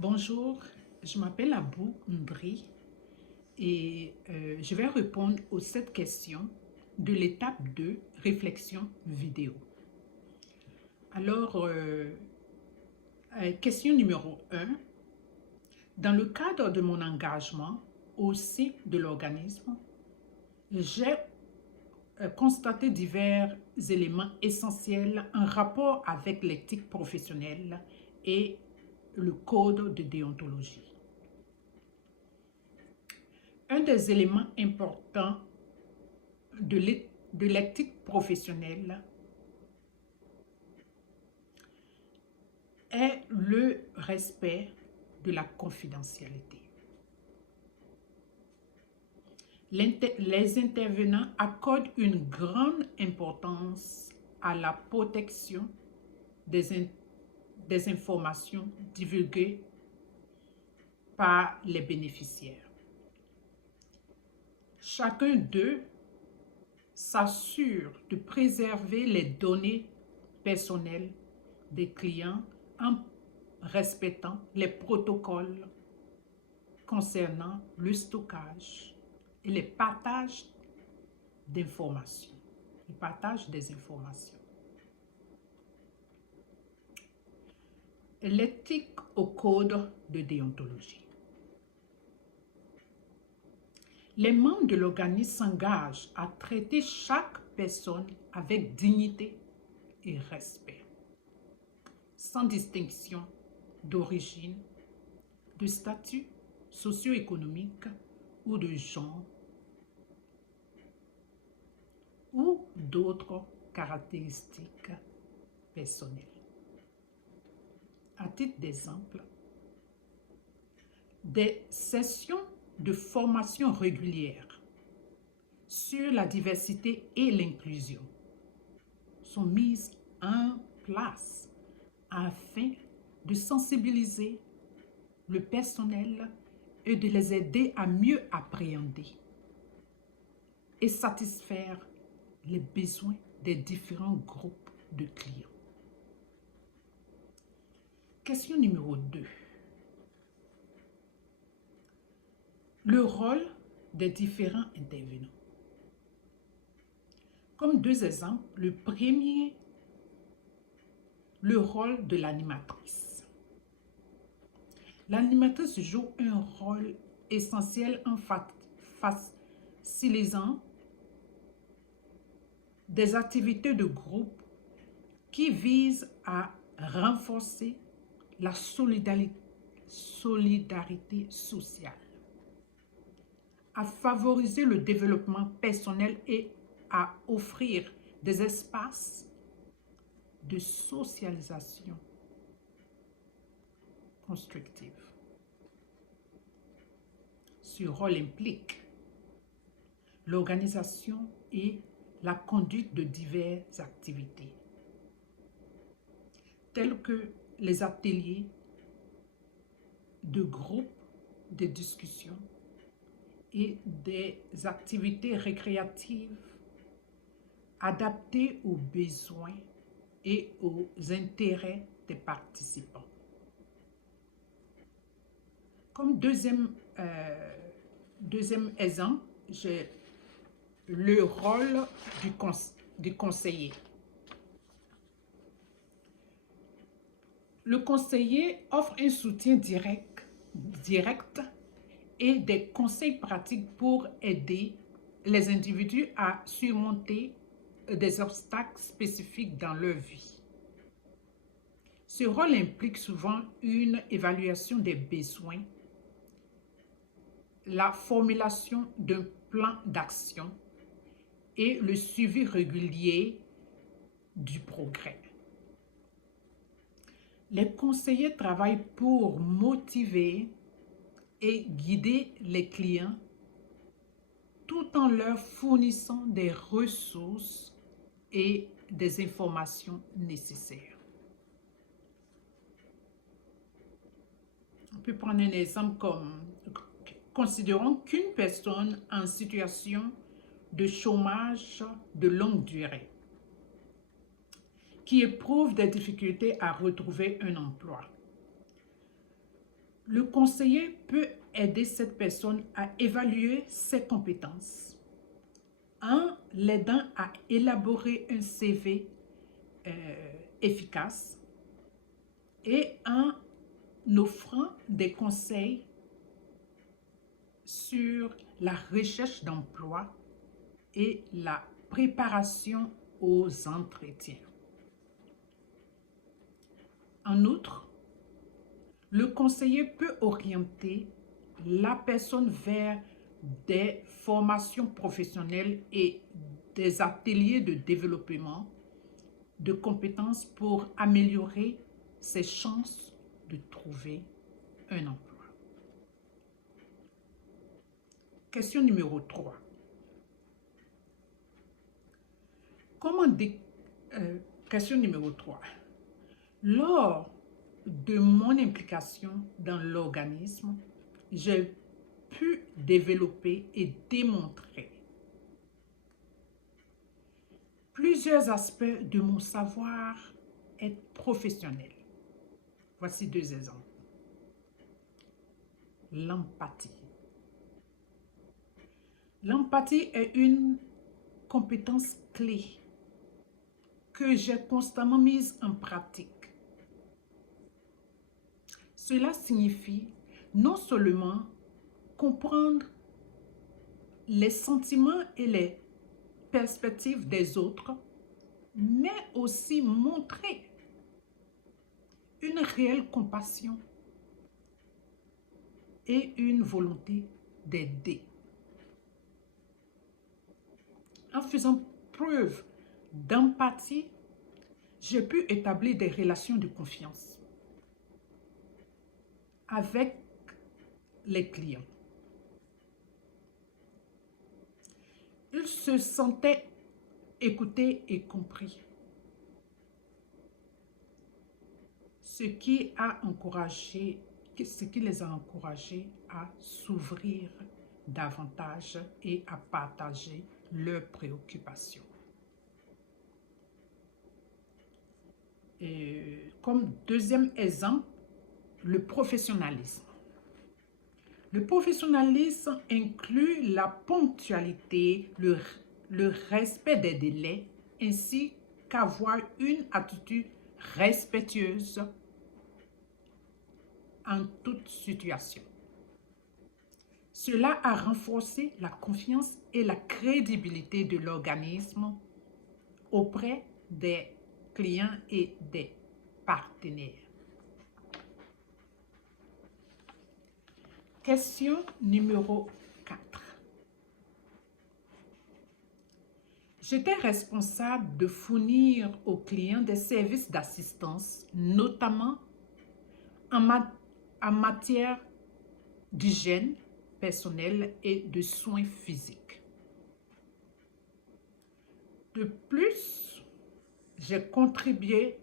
Bonjour, je m'appelle Abou Mbri et je vais répondre aux 7 questions de l'étape 2, réflexion vidéo. Alors, question numéro 1. Dans le cadre de mon engagement au sein de l'organisme, j'ai constaté divers éléments essentiels en rapport avec l'éthique professionnelle et le code de déontologie. Un des éléments importants de l'éthique professionnelle est le respect de la confidentialité. Les intervenants accordent une grande importance à la protection des informations divulguées par les bénéficiaires. Chacun d'eux s'assure de préserver les données personnelles des clients en respectant les protocoles concernant le stockage et le partage d'informations. Le partage des informations. L'éthique au code de déontologie. Les membres de l'organisme s'engagent à traiter chaque personne avec dignité et respect, sans distinction d'origine, de statut socio-économique ou de genre ou d'autres caractéristiques personnelles. À titre d'exemple, des sessions de formation régulière sur la diversité et l'inclusion sont mises en place afin de sensibiliser le personnel et de les aider à mieux appréhender et satisfaire les besoins des différents groupes de clients. Question numéro 2. Le rôle des différents intervenants. Comme 2 exemples, le premier, le rôle de l'animatrice. L'animatrice joue un rôle essentiel en facilitant des activités de groupe qui visent à renforcer la solidarité sociale, à favoriser le développement personnel et à offrir des espaces de socialisation constructive. Ce rôle implique l'organisation et la conduite de diverses activités, telles que les ateliers de groupe de discussion et des activités récréatives adaptées aux besoins et aux intérêts des participants. Comme deuxième exemple, j'ai le rôle du conseiller. Le conseiller offre un soutien direct et des conseils pratiques pour aider les individus à surmonter des obstacles spécifiques dans leur vie. Ce rôle implique souvent une évaluation des besoins, la formulation d'un plan d'action et le suivi régulier du progrès. Les conseillers travaillent pour motiver et guider les clients tout en leur fournissant des ressources et des informations nécessaires. On peut prendre un exemple comme, considérons qu'une personne en situation de chômage de longue durée qui éprouvent des difficultés à retrouver un emploi Le conseiller peut aider cette personne à évaluer ses compétences en l'aidant à élaborer un CV efficace et en offrant des conseils sur la recherche d'emploi et la préparation aux entretiens. En outre, le conseiller peut orienter la personne vers des formations professionnelles et des ateliers de développement de compétences pour améliorer ses chances de trouver un emploi. Question numéro 3. Question numéro 3. Lors de mon implication dans l'organisme, j'ai pu développer et démontrer plusieurs aspects de mon savoir-être professionnel. Voici 2 exemples. L'empathie. L'empathie est une compétence clé que j'ai constamment mise en pratique. Cela signifie non seulement comprendre les sentiments et les perspectives des autres, mais aussi montrer une réelle compassion et une volonté d'aider. En faisant preuve d'empathie, j'ai pu établir des relations de confiance avec les clients. Ils se sentaient écoutés et compris, ce qui les a encouragés à s'ouvrir davantage et à partager leurs préoccupations. Et comme deuxième exemple, le professionnalisme. Le professionnalisme inclut la ponctualité, le respect des délais, ainsi qu'avoir une attitude respectueuse en toute situation. Cela a renforcé la confiance et la crédibilité de l'organisme auprès des clients et des partenaires. Question numéro 4. J'étais responsable de fournir aux clients des services d'assistance, notamment en matière d'hygiène personnelle et de soins physiques. De plus, j'ai contribué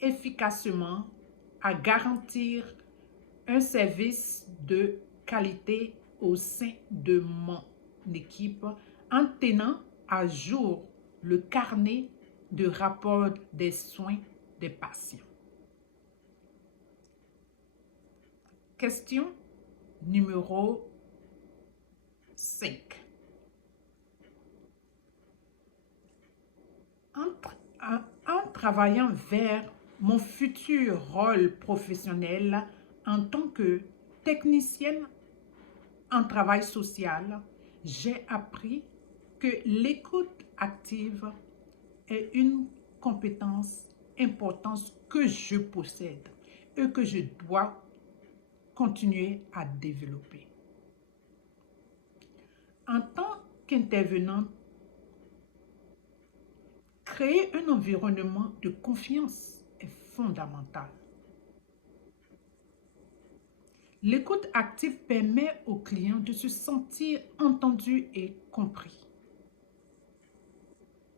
efficacement à garantir un service de qualité au sein de mon équipe en tenant à jour le carnet de rapport des soins des patients. Question numéro 5. En travaillant vers mon futur rôle professionnel en tant que technicienne en travail social, j'ai appris que l'écoute active est une compétence importante que je possède et que je dois continuer à développer. En tant qu'intervenante, créer un environnement de confiance est fondamental. L'écoute active permet aux clients de se sentir entendus et compris,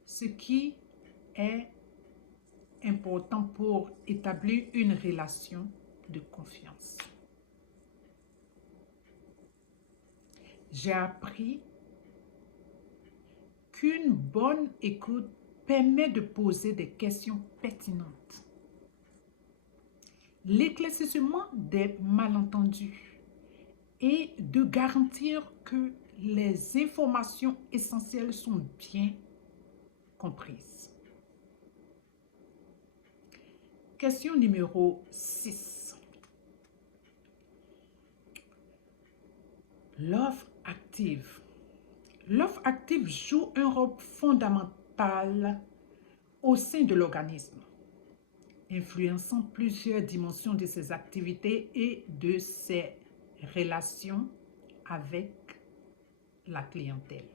ce qui est important pour établir une relation de confiance. J'ai appris qu'une bonne écoute permet de poser des questions pertinentes l'éclaircissement des malentendus et de garantir que les informations essentielles sont bien comprises. Question numéro 6. L'offre active. L'offre active joue un rôle fondamental au sein de l'organisme, influençant plusieurs dimensions de ses activités et de ses relations avec la clientèle.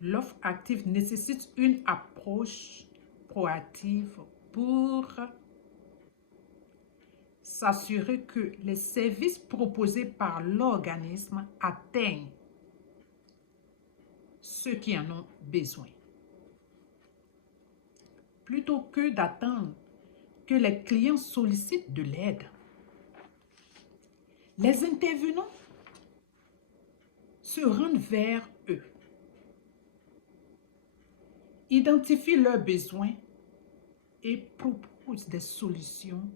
L'offre active nécessite une approche proactive pour s'assurer que les services proposés par l'organisme atteignent ceux qui en ont besoin. Plutôt que d'attendre que les clients sollicitent de l'aide, les intervenants se rendent vers eux, identifient leurs besoins et proposent des solutions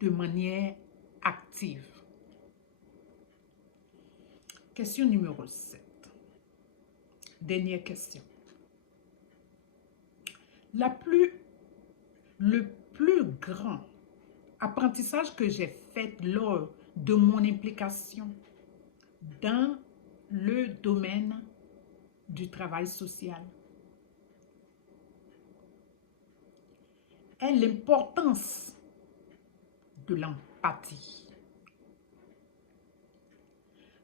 de manière active. Question numéro 7. Dernière question. Le plus grand apprentissage que j'ai fait lors de mon implication dans le domaine du travail social est l'importance de l'empathie.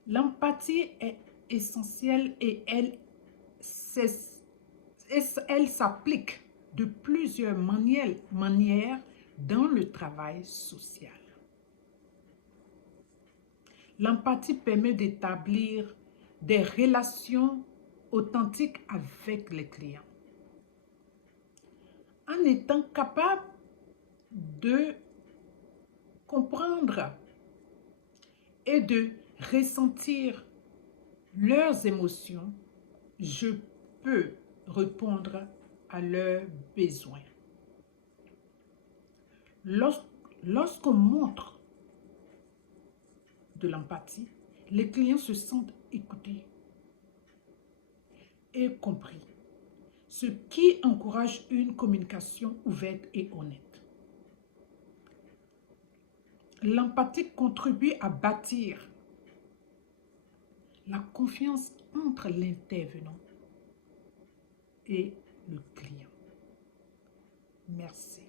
L'empathie est essentielle et elle s'applique de plusieurs manières dans le travail social. L'empathie permet d'établir des relations authentiques avec les clients. En étant capable de comprendre et de ressentir leurs émotions, je peux répondre à leurs besoins. Lorsqu'on montre de l'empathie, les clients se sentent écoutés et compris, ce qui encourage une communication ouverte et honnête. L'empathie contribue à bâtir la confiance entre l'intervenant et le client. Merci.